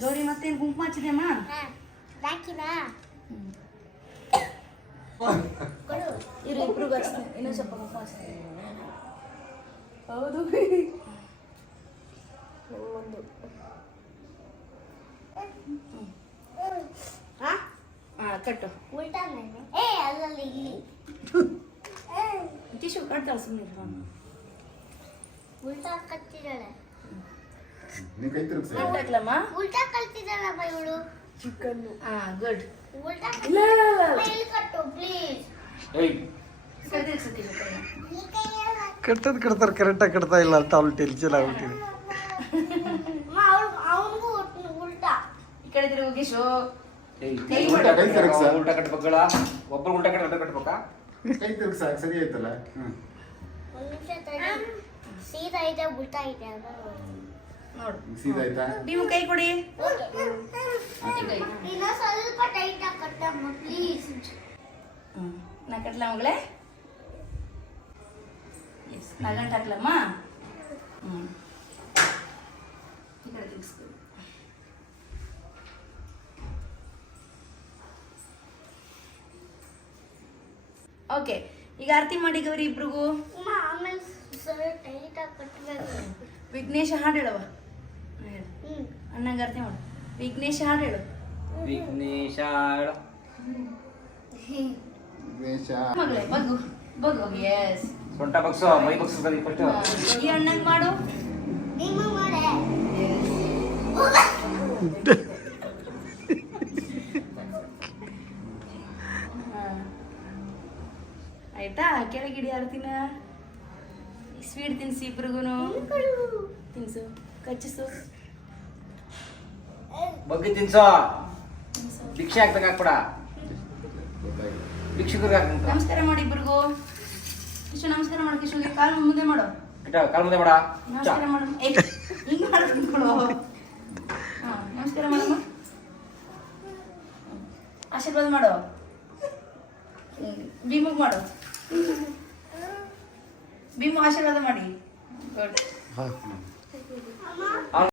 ಗೌರಿ ಮತ್ತೇನು ಕುಂಕುಮ ಹಚ್ಚಿದೆಮ್ಮ ಇರು ಇಬ್ರು ಹಚ್ತೀನಿ ಇನ್ನೊಂದು ಸ್ವಲ್ಪ ಕುಂಕುಮ ಹಚ್ತೀನಿ ಹೌದು ಒಂದು ಹಾಂ ಕಟ್ಟು ಟಿಶ್ಯೂ ಕಟ್ತಾಳೆ ಸುಮ್ಮನೆ ಉಲ್ಟಾ ಕಟ್ಟಿದಾಳೆ ನೀವು ಕೈ ತಿರುಗಿಸಿ ಹಾಕ್ಲಮ್ಮ ಉಲ್ಟಾ ಕಲ್ತಿದ್ದಾಳಮ್ಮ ಇವಳು ಚಿಕನ್ನು ಗುಡ್ ಉಲ್ಟಾ ಇಲ್ಲ ಕೈಲಿ ಕಟ್ಟು ಪ್ಲೀಸ್ ಕಟ್ಟದ್ ಕಟ್ತಾರೆ ಕರೆಕ್ಟಾಗಿ ಕಟ್ತಾ ಇಲ್ಲ ಅಂತ ಅವ್ಳು ಟೆನ್ಷನ್ ಆಗ್ಬಿಟ್ಟಿದೆ. ಅವನಿಗೂ ಉಲ್ಟಾ ಈ ಕಡೆ ತಿರುಗಿ ಹೋಗಿಶು ಉಲ್ಟಾ ಕೈ ತಿರುಗಿಸ ಉಲ್ಟಾ ಕಟ್ಬೇಕಲ್ಲ ಒಬ್ಬರು ಉಲ್ಟಾ ಕಟ್ಬೇಕಾ ಕೈ ತಿರುಗಿಸ ಸರಿ ಆಯ್ತಲ್ಲ ಒಂದು ನಿಮಿಷ ತಡಿ ಸೀದಾ ಇದೆ ಉಲ್ಟಾ ಇದೆ ನೋಡು ಸೀದಾ ಆಯ್ತಾ ನೀವು ಕೈ ಕೊಡಿ ಇನ್ನ ಸ್ವಲ್ಪ ಟೈಟ್ ಆಗಿ ಕಟ್ಟಮ್ಮ ಪ್ಲೀಸ್ ನಾ ಕಟ್ಲ ಮಗಳೇ ಎಸ್ ನಾ ಗಂಟು ಹಾಕ್ಲಮ್ಮ ಈ ಕಡೆ ತಿರ್ಗಿಸ್ತೀವಿ ಓಕೆ ಈಗ ಆರತಿ ಮಾಡಿ ಗೌರಿ ಇಬ್ರಿಗೂ ಆಮೇಲೆ ಸ್ವಲ್ಪ ಟೈಟ್ ಆಗಿ ಕಟ್ಟಬೇಕು ವಿಘ್ನೇಶ ಹಾಡು ಹೇಳವ ಅಣ್ಣಂಗೆ ಆರತಿ ಮಾಡು ವಿಘ್ನೇಶ ಹಾಡು ಹೇಳು ವಿಘ್ನೇಶ ವೇಷ ಮಗಳೇ ಬಗ್ಗು ಬಗ್ಗು ಎಸ್ ಸೊಂಟ ಬಗ್ಸು ಮೈ ಬಗ್ಸು ಫಸ್ಟ್ ಈ ಅಣ್ಣಂಗೆ ಮಾಡು ನಿಮ್ಮ ಮಾಡೆ ಆಯ್ತಾ ಕೆಳಗಿಡಿ ಆರ್ತಿನ ಸ್ವೀಟ್ ತಿನ್ಸಿ ಇಬ್ರಿಗೂ ತಿನ್ಸು ಕಚ್ಚಿಸು ಬಗ್ಗೆ ತಿನ್ಸೋ ತಿನ್ಸು ಭಿಕ್ಷೆ ಹಾಕ್ಬೇಕು ಹಾಕ್ಬಿಡ ಭಿಕ್ಷುಕರಿಗೆ ಹಾಕ್ಬೇಕು ನಮಸ್ಕಾರ ಮಾಡಿ ಇಬ್ರಿಗೂ ಕಿಶು ನಮಸ್ಕಾರ ಮಾಡು ಕಿಶುಗೆ ಕಾಲು ಮುಂದೆ ಮಾಡು ಕಾಲ್ ಮುಂದೆ ಮಾಡ ನಮಸ್ಕಾರ ಮಾಡು ಹಿಂಗೆ ಮಾಡು ತಿನ್ಕೊಡು ಹಾಂ ನಮಸ್ಕಾರ ಮಾಡಮ್ಮ ಆಶೀರ್ವಾದ ಮಾಡು ಭೀಮಗ್ ಮಾಡು ಭೀಮು ಆಶೀರ್ವಾದ ಮಾಡಿ ಗುಡ್